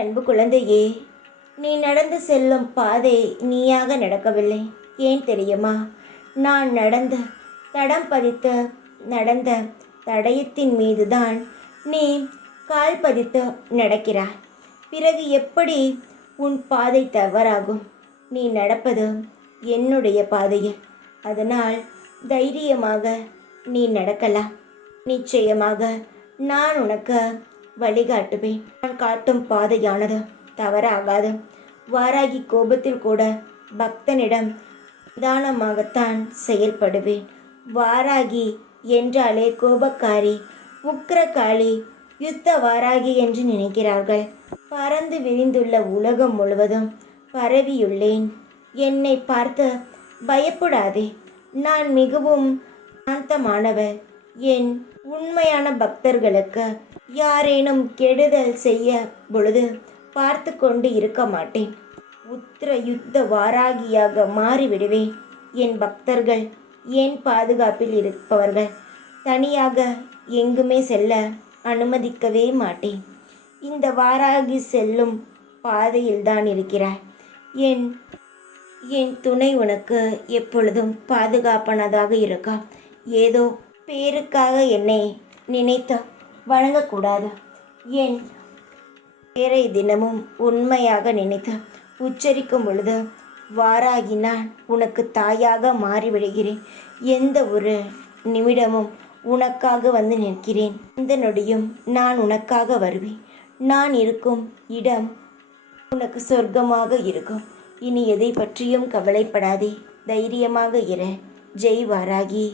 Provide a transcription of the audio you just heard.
அன்பு குழந்தையே, நீ நடந்து செல்லும் பாதை நீயாக நடக்கவில்லை. ஏன் தெரியுமா? நான் தடம் பதித்து நடந்த தடயத்தின் மீதுதான் நீ கால் பதித்து நடக்கிறாய். பிறகு எப்படி உன் பாதை தவறாகும்? நீ நடப்பது என்னுடைய பாதையில். அதனால் தைரியமாக நீ நடக்கலாம். நிச்சயமாக நான் உனக்கு வழிகாட்டுவேன். நான் காட்டும் பாதையானது தவறாகாது. வாராகி கோபத்தில் கூட பக்தனிடம் நிதானமாகத்தான் செயல்படுவேன். வாராகி என்றாலே கோபக்காரி, உக்கிரகாளி, யுத்த வாராகி என்று நினைக்கிறார்கள். பறந்து விரிந்துள்ள உலகம் முழுவதும் பரவியுள்ளேன். என்னை பார்த்து பயப்படாதே. நான் மிகவும் சாந்தமானவர். என் உண்மையான பக்தர்களுக்கு யாரேனும் கெடுதல் செய்ய பொழுது பார்த்து கொண்டு இருக்க மாட்டேன். உத்திர யுத்த வாராகியாக மாறிவிடுவேன். என் பக்தர்கள் என் பாதுகாப்பில் இருப்பவர்கள். தனியாக எங்குமே செல்ல அனுமதிக்கவே மாட்டேன். இந்த வாராகி செல்லும் பாதையில்தான் இருக்கிறாய். என் துணை உனக்கு எப்பொழுதும் பாதுகாப்பானதாக இருக்கா. ஏதோ பேருக்காக என்னை நினைத்து வணங்கக்கூடாது. என் பேரை தினமும் உண்மையாக நினைத்து உச்சரிக்கும் பொழுது வாராகி நான் உனக்கு தாயாக மாறிவிடுகிறேன். எந்த ஒரு நிமிடமும் உனக்காக வந்து நிற்கிறேன். இந்த நொடியும் நான் உனக்காக வருவேன். நான் இருக்கும் இடம் உனக்கு சொர்க்கமாக இருக்கும். இனி எதை பற்றியும் கவலைப்படாதே. தைரியமாக இரு. ஜெய் வாராகி.